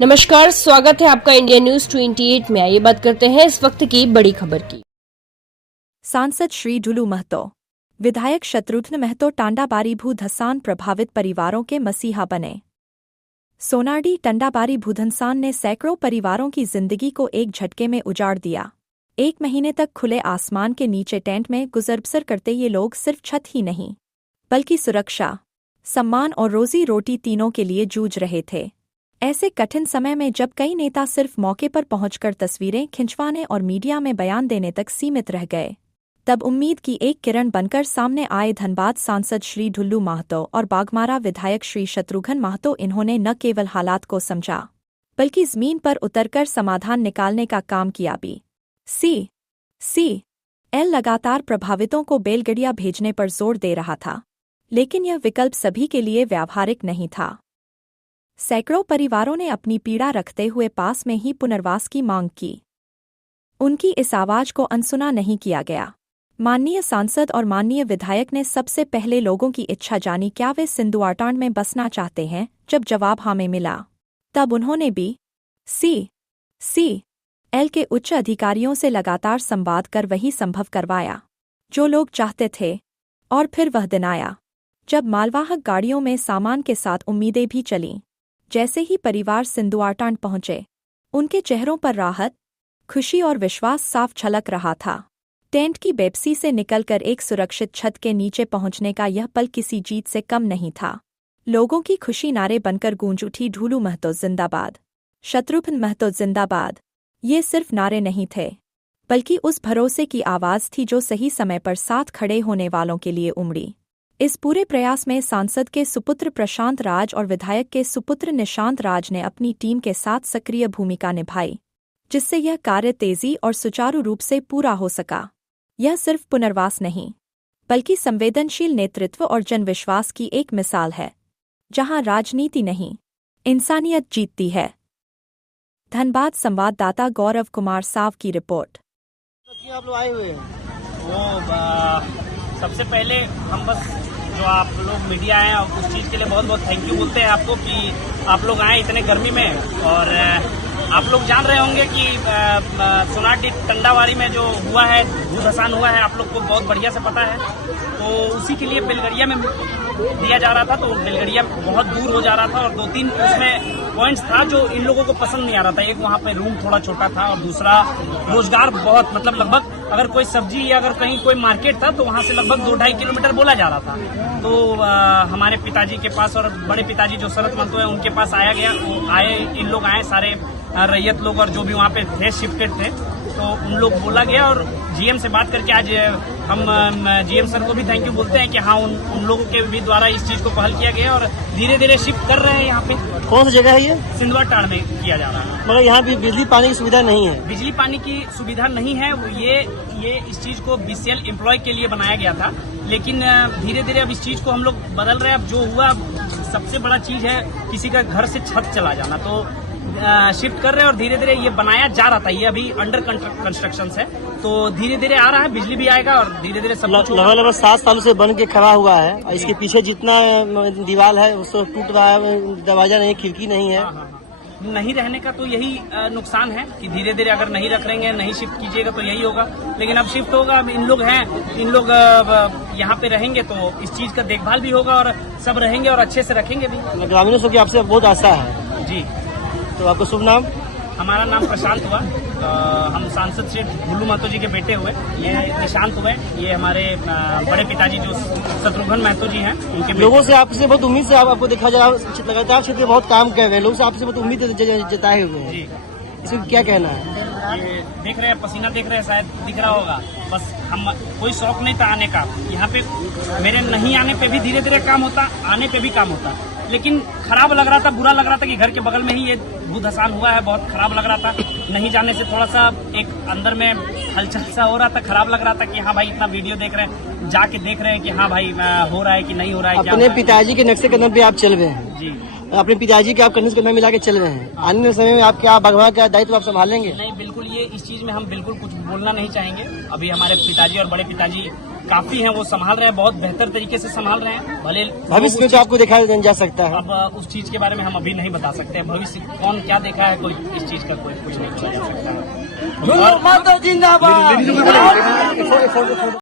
नमस्कार, स्वागत है आपका इंडिया न्यूज 28 में। आइए बात करते हैं इस वक्त की बड़ी खबर की। सांसद श्री ढुलू महतो, विधायक शत्रुघ्न महतो टांडाबारी भू-धसान प्रभावित परिवारों के मसीहा बने। सोनाडी टंडाबारी भूधंसान ने सैकड़ों परिवारों की जिंदगी को एक झटके में उजाड़ दिया। 1 महीने तक खुले आसमान के नीचे टेंट में गुजर-बसर करते ये लोग सिर्फ छत ही नहीं, बल्कि सुरक्षा, सम्मान और रोजी रोटी तीनों के लिए जूझ रहे थे। ऐसे कठिन समय में जब कई नेता सिर्फ मौके पर पहुंचकर तस्वीरें खिंचवाने और मीडिया में बयान देने तक सीमित रह गए, तब उम्मीद की एक किरण बनकर सामने आए धनबाद सांसद श्री ढुल्लू महतो और बागमारा विधायक श्री शत्रुघ्न महतो। इन्होंने न केवल हालात को समझा, बल्कि जमीन पर उतरकर समाधान निकालने का काम किया भी। CL लगातार प्रभावितों को बैलगाड़ियां भेजने पर जोर दे रहा था, लेकिन यह विकल्प सभी के लिए व्यावहारिक नहीं था। सैकड़ों परिवारों ने अपनी पीड़ा रखते हुए पास में ही पुनर्वास की मांग की। उनकी इस आवाज को अनसुना नहीं किया गया। माननीय सांसद और माननीय विधायक ने सबसे पहले लोगों की इच्छा जानी, क्या वे सिंधुआटांड में बसना चाहते हैं। जब जवाब हाँ में मिला, तब उन्होंने भी CL के उच्च अधिकारियों से लगातार संवाद कर वही संभव करवाया जो लोग चाहते थे। और फिर वह दिन आया जब मालवाहक गाड़ियों में सामान के साथ उम्मीदें भी चलीं। जैसे ही परिवार सिंधुआटांड पहुंचे, उनके चेहरों पर राहत, खुशी और विश्वास साफ झलक रहा था। टेंट की बेपसी से निकलकर एक सुरक्षित छत के नीचे पहुंचने का यह पल किसी जीत से कम नहीं था। लोगों की खुशी नारे बनकर गूंज उठी, ढुलू महतो जिंदाबाद, शत्रुघ्न महतो जिंदाबाद। ये सिर्फ नारे नहीं थे, बल्कि उस भरोसे की आवाज थी जो सही समय पर साथ खड़े होने वालों के लिए उमड़ी। इस पूरे प्रयास में सांसद के सुपुत्र प्रशांत राज और विधायक के सुपुत्र निशांत राज ने अपनी टीम के साथ सक्रिय भूमिका निभाई, जिससे यह कार्य तेजी और सुचारू रूप से पूरा हो सका। यह सिर्फ पुनर्वास नहीं, बल्कि संवेदनशील नेतृत्व और जनविश्वास की एक मिसाल है, जहां राजनीति नहीं, इंसानियत जीतती है। धनबाद संवाददाता गौरव कुमार साव की रिपोर्ट। क्यों आप लोग आए हुए हैं? सबसे पहले हम बस जो आप लोग मीडिया आए हैं उस चीज़ के लिए बहुत बहुत थैंक यू बोलते हैं आपको कि आप लोग आए इतने गर्मी में। और आप लोग जान रहे होंगे कि सोनाडी टंडाबारी में जो हुआ है, भूधसान हुआ है, आप लोग को बहुत बढ़िया से पता है। तो उसी के लिए बैलगाड़िया में दिया जा रहा था, तो बैलगाड़िया बहुत दूर हो जा रहा था और 2-3 उसमें पॉइंट्स था जो इन लोगों को पसंद नहीं आ रहा था। एक वहाँ पे रूम थोड़ा छोटा था और दूसरा रोजगार बहुत, मतलब लगभग अगर कोई सब्जी या अगर कहीं कोई मार्केट था तो वहाँ से लगभग 2-2.5 किलोमीटर बोला जा रहा था। तो हमारे पिताजी के पास और बड़े पिताजी जो शरद महतो है उनके पास आया गया। वो आए, इन लोग आए, सारे रैयत लोग और जो भी वहाँ पे थे शिफ्टेड थे, तो उन लोग बोला गया और जीएम से बात करके आज हम जीएम सर को भी थैंक यू बोलते हैं कि हाँ उन लोगों के भी द्वारा इस चीज को पहल किया गया और धीरे धीरे शिफ्ट कर रहे हैं। यहाँ पे कौन सी जगह है ये? सिंधुआटांड में किया जा रहा है। मगर यहाँ भी बिजली पानी की सुविधा नहीं है। बिजली पानी की सुविधा नहीं है। ये इस चीज को BCL एम्प्लॉय के लिए बनाया गया था, लेकिन धीरे धीरे अब इस चीज को हम लोग बदल रहे हैं। अब जो हुआ सबसे बड़ा चीज है किसी का घर से छत चला जाना, तो शिफ्ट कर रहे हैं और धीरे धीरे ये बनाया जा रहा था। ये अभी अंडर कंस्ट्रक्शन है, तो धीरे धीरे आ रहा है, बिजली भी आएगा और धीरे धीरे सब कुछ लगभग 7 साल से बन के खड़ा हुआ है और इसके पीछे जितना दीवार है उसको टूट रहा है, दरवाजा नहीं, खिड़की नहीं है। नहीं रहने का तो यही नुकसान है कि धीरे धीरे अगर नहीं रख रहेंगे, नहीं शिफ्ट कीजिएगा तो यही होगा। लेकिन अब शिफ्ट होगा, अब इन लोग हैं, इन लोग यहाँ पे रहेंगे तो इस चीज का देखभाल भी होगा और सब रहेंगे और अच्छे से रखेंगे भी। ग्रामीणों से आपसे बहुत आशा है जी। तो आपको शुभ नाम? हमारा नाम प्रशांत हुआ। हम सांसद श्री ढुल्लू महतो जी के बेटे हुए, ये निशांत हुए, ये हमारे बड़े पिताजी जो शत्रुघ्न महतो जी हैं उनके। लोगों से आपसे बहुत उम्मीद से आपको देखा जा रहा है, लगातार क्षेत्र में बहुत काम कर रहे हैं, लोगों से आपसे बहुत उम्मीद जताए हुए हैं जी। इसमें क्या कहना है? ये देख रहे हैं, पसीना देख रहे हैं, शायद दिख रहा होगा। बस हम कोई शौक नहीं था आने का यहाँ पे। मेरे नहीं आने पे भी धीरे धीरे काम होता, आने पे भी काम होता, लेकिन खराब लग रहा था, बुरा लग रहा था कि घर के बगल में ही ये भूधसान हुआ है। बहुत खराब लग रहा था, नहीं जाने से थोड़ा सा एक अंदर में हलचल सा हो रहा था, खराब लग रहा था कि हाँ भाई इतना वीडियो देख रहे हैं, जाके देख रहे हैं कि हाँ भाई हो रहा है कि नहीं हो रहा है। अपने पिताजी के नक्शे कदम पे आप चल रहे हैं जी। अपने पिताजी के आप कंधे से कंधा मिला के चल रहे हैं, आने वाले समय में आप क्या भगवान का दायित्व आप संभालेंगे? नहीं, बिल्कुल ये इस चीज में हम बिल्कुल कुछ बोलना नहीं चाहेंगे। अभी हमारे पिताजी और बड़े पिताजी काफी हैं, वो संभाल रहे हैं, बहुत बेहतर तरीके से संभाल रहे हैं। भले भविष्य में तो आपको देखा जा सकता है। अब उस चीज के बारे में हम अभी नहीं बता सकते। भविष्य कौन क्या देखा है, कोई इस चीज का कोई कुछ नहीं बता सकता है।